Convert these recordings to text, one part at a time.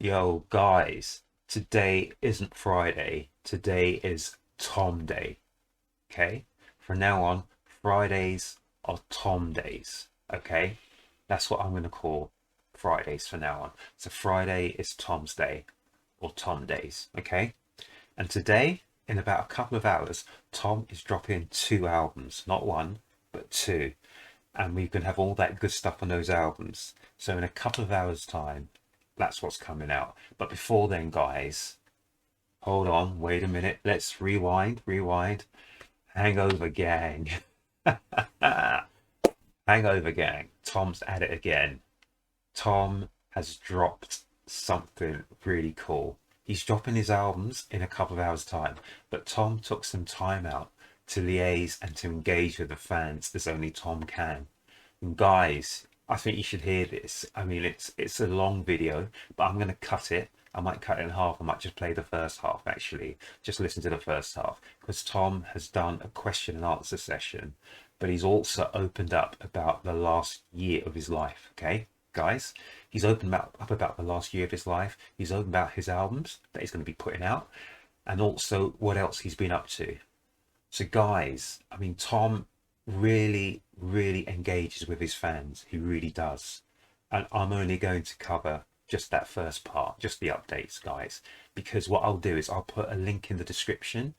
Yo, guys, today isn't Friday. Today is Tom Day. Okay? From now on, Fridays are Tom days. Okay? That's what I'm going to call Fridays from now on. So Friday is Tom's Day or Tom Days. Okay? And today, in about a couple of hours, Tom is dropping two albums. Not one, but two. And we can have all that good stuff on those albums. So in a couple of hours' time, that's what's coming out. But before then, guys, hold on, wait a minute. Let's rewind. Hangover Gang. Hangover Gang. Tom's at it again. Tom has dropped something really cool. He's dropping his albums in a couple of hours' time, but Tom took some time out to liaise and to engage with the fans as only Tom can. And guys, I think you should hear this. I mean, it's a long video, but I'm going to cut it. I might cut it in half. I might just play the first half, actually. Just listen to the first half, because Tom has done a question and answer session, but he's also opened up about the last year of his life. Okay, guys, he's opened up about the last year of his life. He's opened about his albums that he's going to be putting out, and also what else he's been up to. So guys, I mean, Tom really engages with his fans. He really does. And I'm only going to cover just that first part, just the updates, guys, because what I'll do is I'll put a link in the description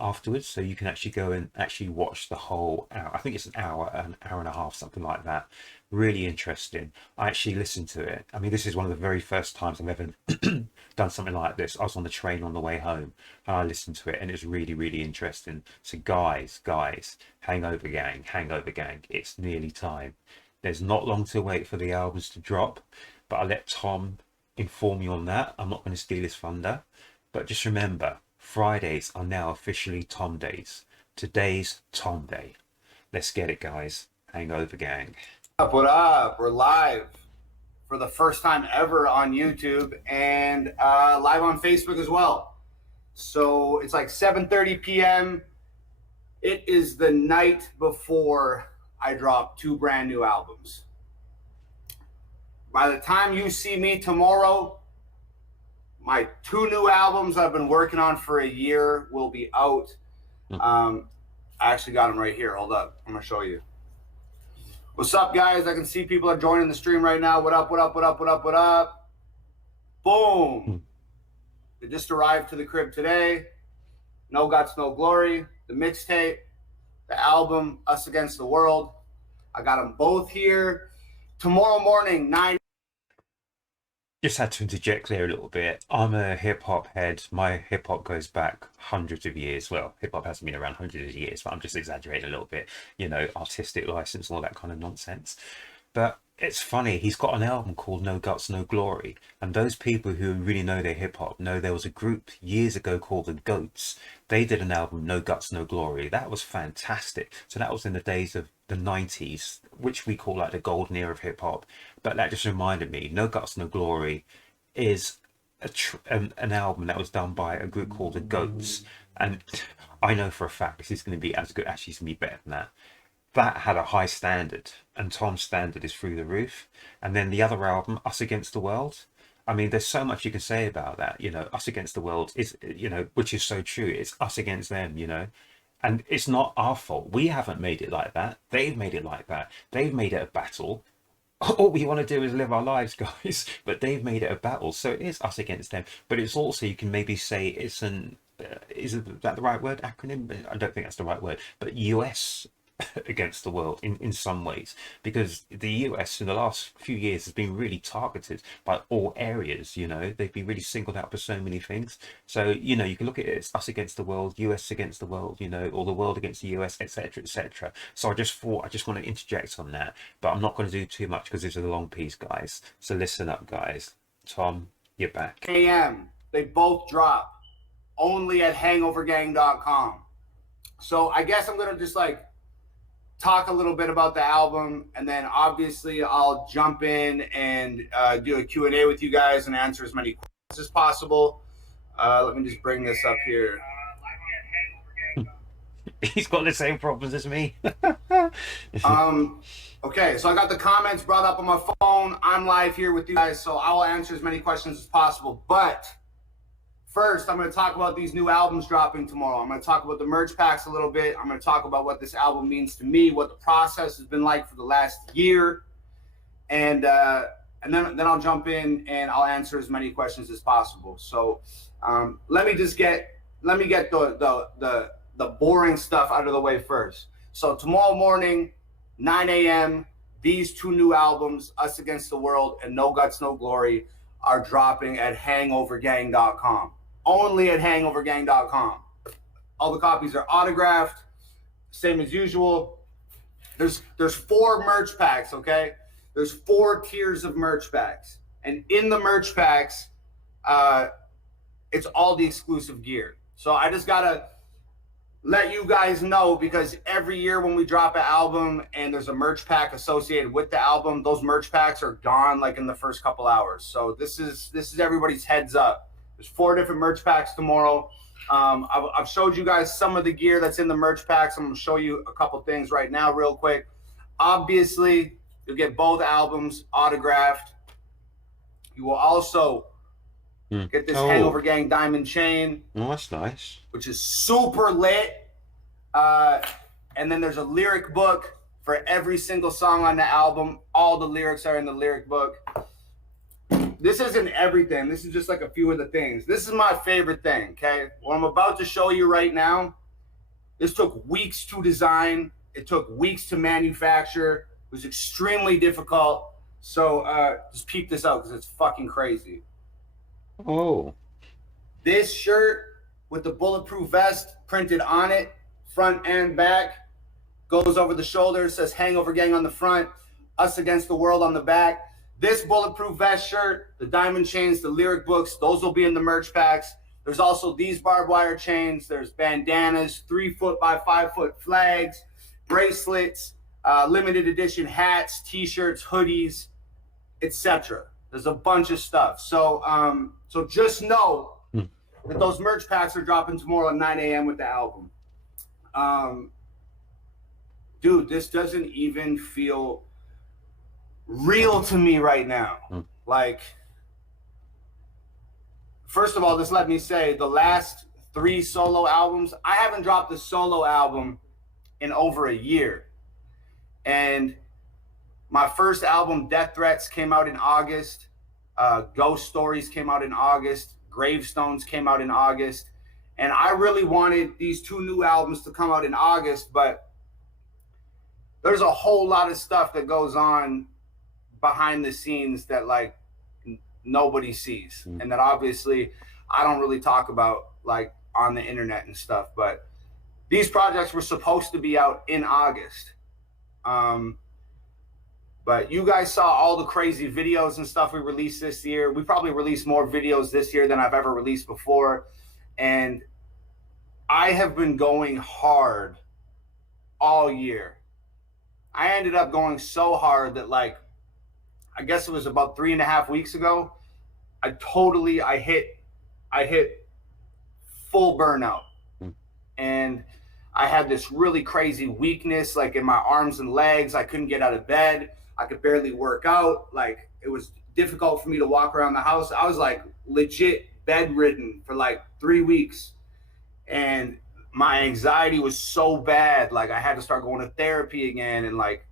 afterwards, so you can actually go and actually watch the whole hour. I think it's an hour and a half, something like that. Really interesting. I actually listened to it. I mean, this is one of the very first times I've ever done something like this. I was on the train on the way home and I listened to it, and it's really interesting. So guys, Hangover Gang, it's nearly time. There's not long to wait for the albums to drop, but I'll let Tom inform you on that. I'm not going to steal his thunder, but just remember, Fridays are now officially Tom days. Today's Tom Day. Let's get it, guys. Hangover Gang. What up? We're live for the first time ever on YouTube and live on Facebook as well. So it's like 7:30 p.m. It is the night before I drop two brand new albums. By the time you see me tomorrow, my two new albums I've been working on for a year will be out. I actually got them right here. Hold up. I'm going to show you. What's up, guys? I can see people are joining the stream right now. What up? Boom. They just arrived to the crib today. No Guts, No Glory, the mixtape, the album, Us Against the World. I got them both here. Tomorrow morning, 9. Just had to interject there a little bit. I'm a hip hop head. My hip hop goes back hundreds of years. Well, hip hop hasn't been around hundreds of years, but I'm just exaggerating a little bit. You know, artistic license and all that kind of nonsense. But it's funny, he's got an album called No Guts, No Glory. And those people who really know their hip hop know there was a group years ago called the Goats. They did an album, No Guts, No Glory. That was fantastic. So that was in the days of the 90s, which we call like the golden era of hip hop. But that just reminded me, No Guts, No Glory is an album that was done by a group called the Goats. And I know for a fact this is going to be as good, actually it's going to be better than that. That had a high standard, and Tom's standard is through the roof. And then the other album, Us Against the World, I mean, there's so much you can say about that. You know, Us Against the World is, you know, which is so true. It's us against them, you know, and it's not our fault. We haven't made it like that. They've made it like that. They've made it a battle. All we want to do is live our lives, guys, but they've made it a battle. So it is us against them, but it's also, you can maybe say it's an is that the right word, acronym? I don't think that's the right word, but US against the world in some ways, because the US in the last few years has been really targeted by all areas. You know, they've been really singled out for so many things. So, you know, you can look at it as us against the world, US against the world, you know, or the world against the US, etc. So I just thought I just want to interject on that, but I'm not going to do too much because this is a long piece, guys. So listen up, guys. Tom, you're back. a.m. They both drop only at hangovergang.com. So I guess I'm going to just like talk a little bit about the album, and then obviously I'll jump in and do a Q&A with you guys and answer as many questions as possible. Let me just bring this up here. He's got the same problems as me. Um, okay, so I got the comments brought up on my phone. I'm live here with you guys, so I will answer as many questions as possible. But first, I'm going to talk about these new albums dropping tomorrow. I'm going to talk about the merch packs a little bit. I'm going to talk about what this album means to me, what the process has been like for the last year, and then I'll jump in and I'll answer as many questions as possible. So let me get the boring stuff out of the way first. So tomorrow morning, 9 a.m., these two new albums, Us Against the World and No Guts, No Glory, are dropping at hangovergang.com. Only at hangovergang.com. All the copies are autographed, same as usual. There's 4 merch packs, okay? There's 4 tiers of merch packs. And in the merch packs, it's all the exclusive gear. So I just gotta let you guys know, because every year when we drop an album and there's a merch pack associated with the album, those merch packs are gone like in the first couple hours. So this is everybody's heads up. There's 4 different merch packs tomorrow. I've showed you guys some of the gear that's in the merch packs. I'm going to show you a couple things right now real quick. Obviously, you'll get both albums autographed. You will also get this Hangover Gang diamond chain. Oh, that's nice. Which is super lit. And then there's a lyric book for every single song on the album. All the lyrics are in the lyric book. This isn't everything. This is just like a few of the things. This is my favorite thing, okay? What I'm about to show you right now, this took weeks to design. It took weeks to manufacture. It was extremely difficult. So just peep this out because it's fucking crazy. Oh. This shirt with the bulletproof vest printed on it, front and back, goes over the shoulder, says Hangover Gang on the front, Us Against the World on the back. This bulletproof vest shirt, the diamond chains, the lyric books, those will be in the merch packs. There's also these barbed wire chains. There's bandanas, 3-foot by 5-foot flags, bracelets, limited edition hats, t-shirts, hoodies, etc. There's a bunch of stuff. So just know that those merch packs are dropping tomorrow at 9 a.m. with the album. Dude, this doesn't even feel real to me right now. Like, first of all, just let me say, the last 3 solo albums, I haven't dropped a solo album in over a year. And my first album, Death Threats, came out in August. Ghost Stories came out in August. Gravestones came out in August. And I really wanted these 2 new albums to come out in August, but there's a whole lot of stuff that goes on behind the scenes that like nobody sees, and that obviously I don't really talk about like on the internet and stuff. But these projects were supposed to be out in August. But you guys saw all the crazy videos and stuff we released this year. We probably released more videos this year than I've ever released before. And I have been going hard all year. I ended up going so hard that, like, I guess it was about 3.5 weeks ago, I hit full burnout. And I had this really crazy weakness, like in my arms and legs. I couldn't get out of bed. I could barely work out. Like, it was difficult for me to walk around the house. I was like legit bedridden for like 3 weeks. And my anxiety was so bad. Like, I had to start going to therapy again. And like,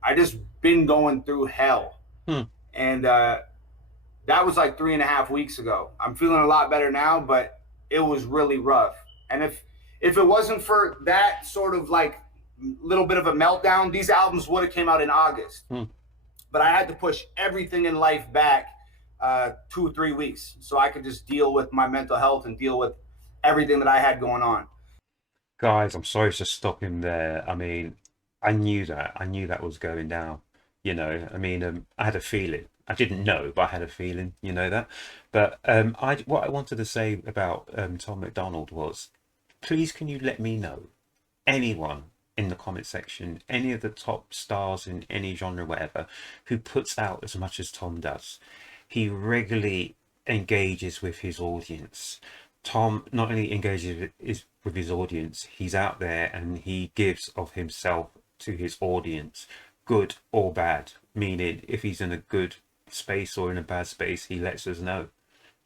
I just been going through hell. And that was like 3.5 weeks ago. I'm feeling a lot better now, but it was really rough. And if it wasn't for that sort of like little bit of a meltdown, these albums would have came out in August. But I had to push everything in life back 2 or 3 weeks so I could just deal with my mental health and deal with everything that I had going on. Guys, I'm sorry to stop him there. I mean, I knew that was going down. You know, I mean, I had a feeling. I didn't know, but I had a feeling, you know that. But what I wanted to say about Tom MacDonald was, please can you let me know, anyone in the comment section, any of the top stars in any genre, whatever, who puts out as much as Tom does. He regularly engages with his audience. Tom not only engages with his audience, he's out there and he gives of himself to his audience, good or bad. Meaning, if he's in a good space or in a bad space, he lets us know.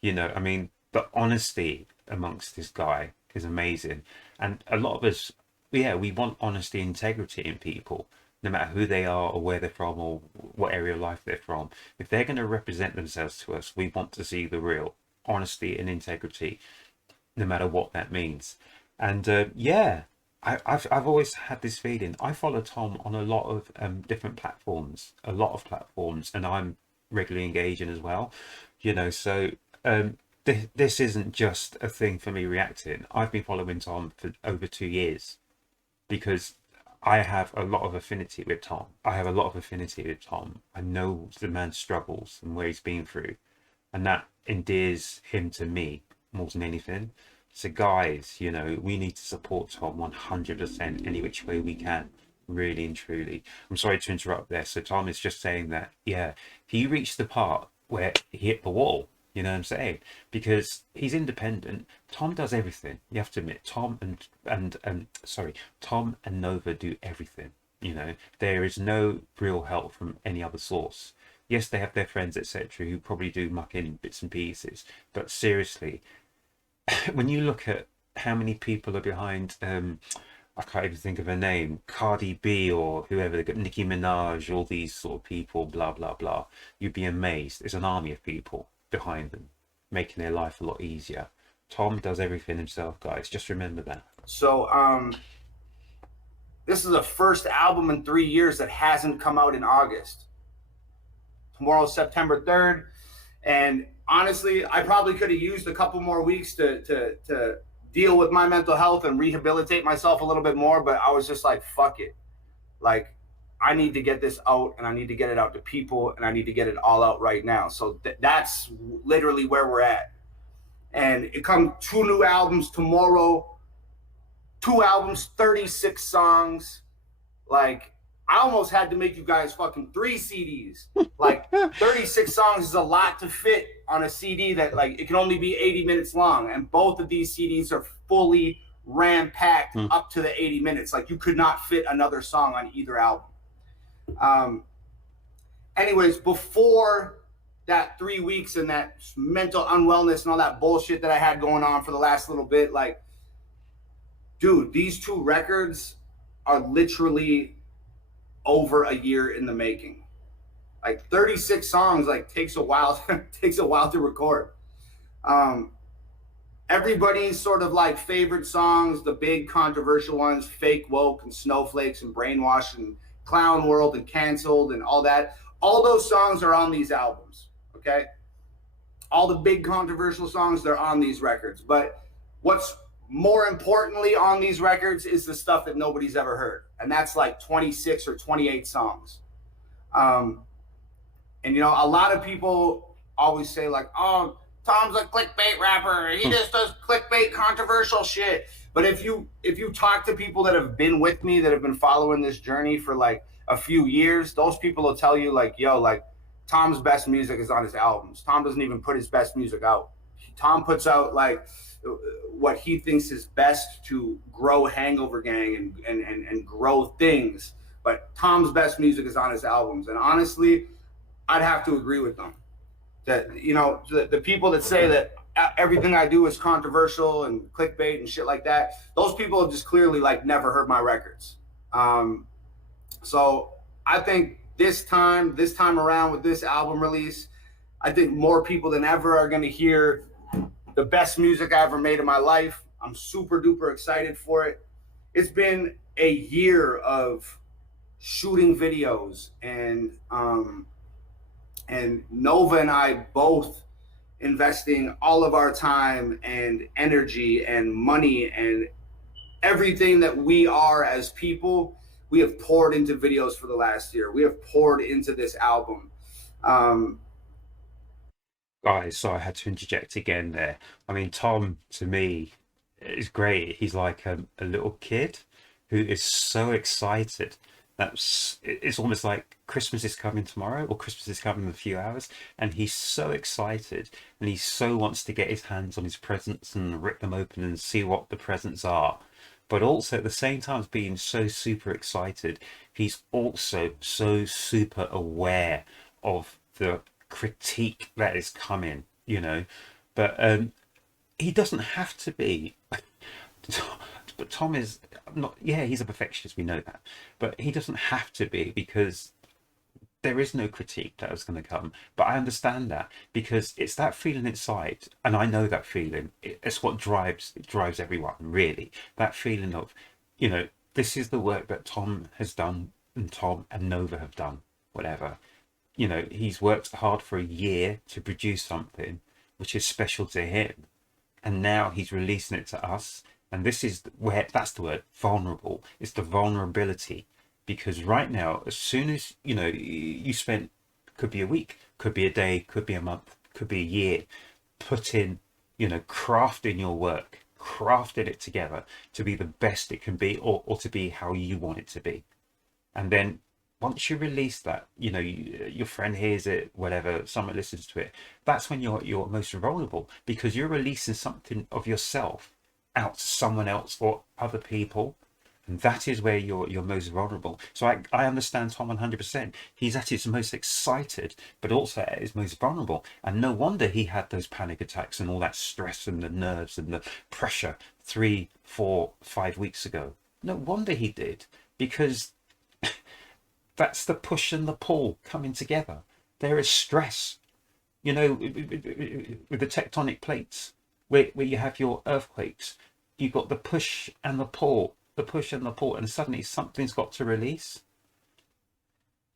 I mean, the honesty amongst this guy is amazing. And a lot of us, yeah, we want honesty, integrity in people, no matter who they are or where they're from or what area of life they're from. If they're going to represent themselves to us, we want to see the real honesty and integrity, no matter what that means. And yeah, I've always had this feeling. I follow Tom on a lot of different platforms, and I'm regularly engaging as well. So this isn't just a thing for me reacting. I've been following Tom for over 2 years because I have a lot of affinity with Tom. I know the man's struggles and where he's been through, and that endears him to me more than anything. So guys, we need to support Tom 100% any which way we can, really and truly. I'm sorry to interrupt there. So Tom is just saying that, yeah, he reached the part where he hit the wall. You know what I'm saying? Because he's independent. Tom does everything. You have to admit, Tom and Nova do everything. There is no real help from any other source. Yes, they have their friends, etc., who probably do muck in bits and pieces. But seriously, when you look at how many people are behind, I can't even think of her name, Cardi B or whoever, they've got Nicki Minaj, all these sort of people, blah, blah, blah. You'd be amazed. There's an army of people behind them, making their life a lot easier. Tom does everything himself, guys. Just remember that. So, this is the first album in 3 years that hasn't come out in August. Tomorrow's September 3rd. And honestly, I probably could have used a couple more weeks to deal with my mental health and rehabilitate myself a little bit more, but I was just like, fuck it. Like, I need to get this out, and I need to get it out to people, and I need to get it all out right now. So that's literally where we're at. And it comes 2 new albums tomorrow, 2 albums, 36 songs. Like, I almost had to make you guys fucking 3 CDs. Like, 36 songs is a lot to fit on a CD that, like, it can only be 80 minutes long. And both of these CDs are fully ram-packed up to the 80 minutes. Like, you could not fit another song on either album. Anyways, before that 3 weeks and that mental unwellness and all that bullshit that I had going on for the last little bit, like, dude, these 2 records are literally over a year in the making. Like, 36 songs, like, takes a while to record. Everybody's sort of like favorite songs, the big controversial ones, Fake Woke and Snowflakes and Brainwash and Clown World and Canceled and all that, all those songs are on these albums. Okay, all the big controversial songs, they're on these records. But what's more importantly on these records is the stuff that nobody's ever heard, and that's like 26 or 28 songs. And a lot of people always say, like, oh, Tom's a clickbait rapper, he just does clickbait controversial shit. But if you talk to people that have been with me, that have been following this journey for like a few years, those people will tell you, like, yo, like, Tom's best music is on his albums. Tom doesn't even put his best music out. Tom puts out like what he thinks is best to grow Hangover Gang and grow things. But Tom's best music is on his albums. And honestly, I'd have to agree with them. That, the people that say that everything I do is controversial and clickbait and shit like that, those people have just clearly, like, never heard my records. So I think this time around with this album release, I think more people than ever are going to hear the best music I ever made in my life. I'm super duper excited for it. It's been a year of shooting videos and Nova and I both investing all of our time and energy and money and everything that we are as people, we have poured into videos for the last year. We have poured into this album. Guys, so I had to interject again there. I mean, Tom, to me, is great. He's like a little kid who is so excited It's almost like Christmas is coming tomorrow, or Christmas is coming in a few hours, and he's so excited, and he so wants to get his hands on his presents and rip them open and see what the presents are. But also at the same time as being so super excited, he's also so super aware of the critique that is coming, you know. But he doesn't have to be. But Tom is not. Yeah, he's a perfectionist. We know that, but he doesn't have to be, because there is no critique that is going to come. But I understand that, because it's that feeling inside, and I know that feeling. It's what drives everyone, really. That feeling of, this is the work that Tom has done, and Tom and Nova have done. Whatever, he's worked hard for a year to produce something which is special to him, and now he's releasing it to us. And this is where, that's the word, vulnerable. It's the vulnerability, because right now, as soon as you spent, could be a week, could be a day, could be a month, could be a year, put in, crafting your work, crafting it together to be the best it can be, or to be how you want it to be. And then once you release that, your friend hears it, whatever, someone listens to it, that's when you're most vulnerable, because you're releasing something of yourself out to someone else or other people, and that is where you're most vulnerable. So I understand Tom 100%. He's at his most excited, but also at his most vulnerable, and no wonder he had those panic attacks and all that stress and the nerves and the pressure 3, 4, 5 weeks ago. No wonder he did, because that's the push and the pull coming together. There is stress, with the tectonic plates, where you have your earthquakes. You've got the push and the pull, and suddenly something's got to release.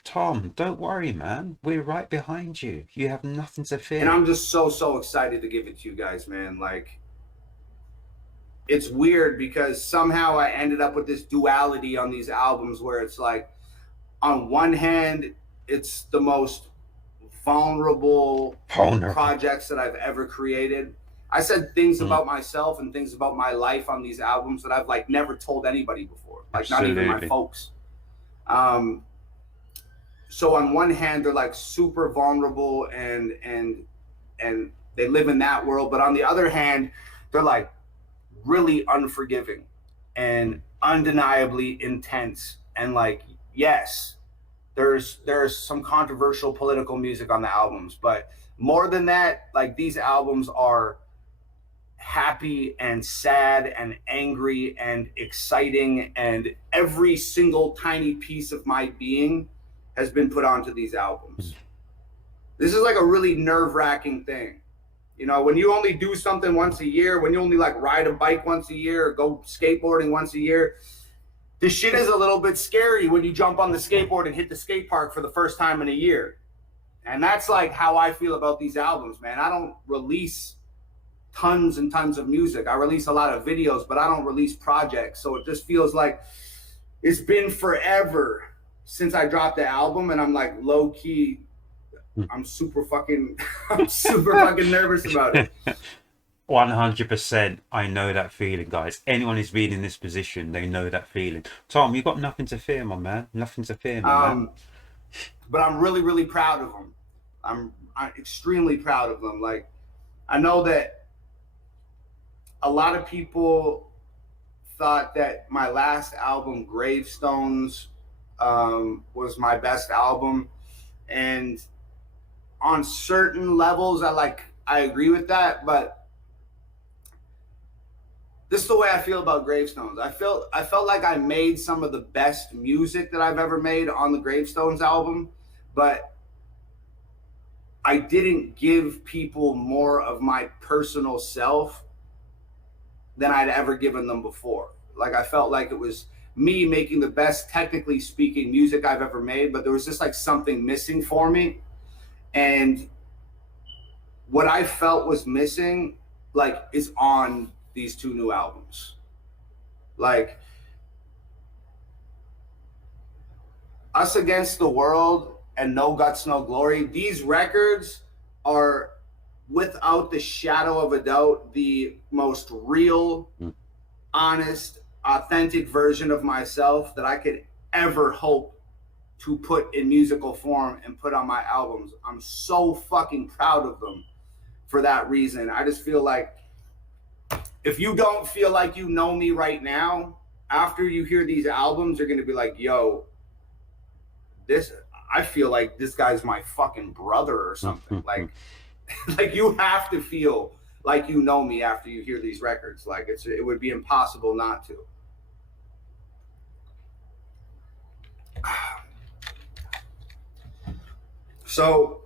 Tom, don't worry, man. We're right behind you. You have nothing to fear. And I'm just so excited to give it to you guys, man. Like, it's weird because somehow I ended up with this duality on these albums where it's like, on one hand, it's the most vulnerable projects that I've ever created. I said things about myself and things about my life on these albums that I've like never told anybody before, like Absolutely. not even my folks. So on one hand, they're like super vulnerable and they live in that world, but on the other hand, they're like really unforgiving and undeniably intense. And like, yes, there's some controversial political music on the albums, but more than that, like, these albums are happy and sad and angry and exciting, and every single tiny piece of my being has been put onto these albums. This is like a really nerve-wracking thing. When you only do something once a year, when you only like ride a bike once a year or go skateboarding once a year, this shit is a little bit scary when you jump on the skateboard and hit the skate park for the first time in a year. And that's like how I feel about these albums, man. I don't release tons and tons of music. I release a lot of videos, but I don't release projects. So it just feels like it's been forever since I dropped the album, and I'm like low key, I'm super fucking nervous about it. 100%. I know that feeling, guys. Anyone who's been in this position, they know that feeling. Tom, you've got nothing to fear, my man. Nothing to fear, my man. But I'm really, really proud of them. I'm extremely proud of them. Like, I know that a lot of people thought that my last album, Gravestones, was my best album. And on certain levels, I agree with that, but this is the way I feel about Gravestones. I felt like I made some of the best music that I've ever made on the Gravestones album, but I didn't give people more of my personal self than I'd ever given them before. Like, I felt like it was me making the best, technically speaking, music I've ever made, but there was just like something missing for me. And what I felt was missing, like, is on these two new albums. Like, Us Against the World and No Guts, No Glory, these records are, without the shadow of a doubt, the most real, honest, authentic version of myself that I could ever hope to put in musical form and put on my albums. I'm so fucking proud of them for that reason. I just feel like if you don't feel like you know me right now, after you hear these albums, you're gonna be like, yo, this, I feel like this guy's my fucking brother or something. Like, like you have to feel like you know me after you hear these records. Like it would be impossible not to. So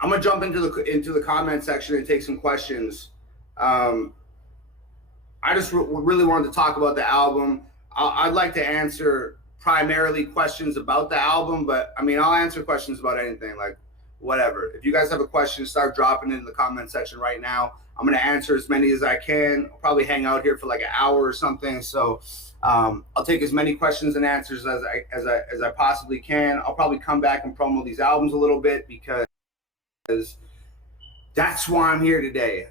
I'm gonna jump into the comment section and take some questions. I just really wanted to talk about the album. I'd like to answer primarily questions about the album, but I mean, I'll answer questions about anything, like whatever. If you guys have a question, start dropping it in the comment section right now. I'm gonna answer as many as I can. I'll probably hang out here for like an hour or something. So I'll take as many questions and answers as I possibly can. I'll probably come back and promo these albums a little bit because that's why I'm here today.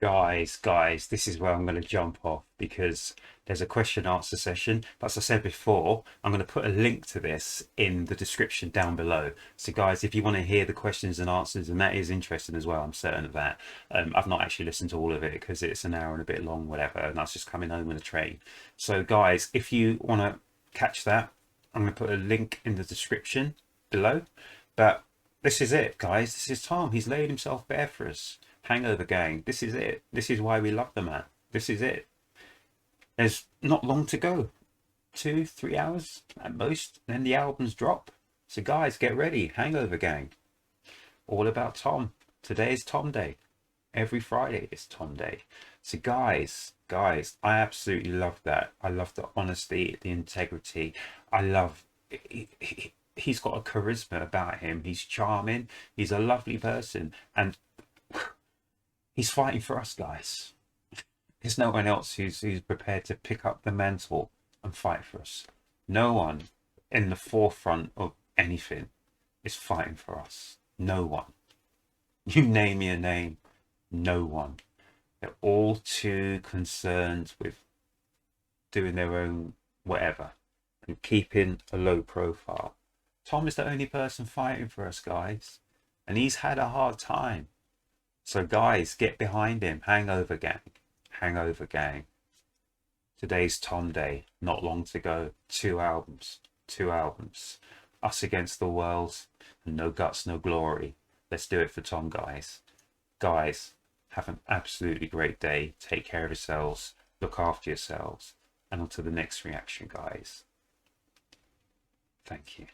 Guys, this is where I'm going to jump off because there's a question answer session. But as I said before, I'm going to put a link to this in the description down below. So guys, if you want to hear the questions and answers, and that is interesting as well, I'm certain of that. I've not actually listened to all of it because it's an hour and a bit long, whatever, and that's just coming home on a train. So guys, if you want to catch that, I'm going to put a link in the description below. But this is it, guys. This is Tom. He's laid himself bare for us. Hangover Gang, this is it. This is why we love the man. This is it. There's not long to go. 2-3 hours at most, then the albums drop. So guys, get ready. Hangover Gang. All about Tom. Today is Tom Day. Every Friday is Tom Day. So guys, I absolutely love that. I love the honesty, the integrity. I love he's got a charisma about him. He's charming. He's a lovely person. And he's fighting for us, guys. There's no one else who's prepared to pick up the mantle and fight for us. No one in the forefront of anything is fighting for us. No one. You name me a name, no one. They're all too concerned with doing their own whatever and keeping a low profile. Tom is the only person fighting for us, guys. And he's had a hard time. So guys, get behind him. Hangover Gang. Hangover Gang. Today's Tom Day. Not long to go. 2 albums. 2 albums. Us Against the World and No Guts, No Glory. Let's do it for Tom, guys. Guys, have an absolutely great day. Take care of yourselves. Look after yourselves. And on to the next reaction, guys. Thank you.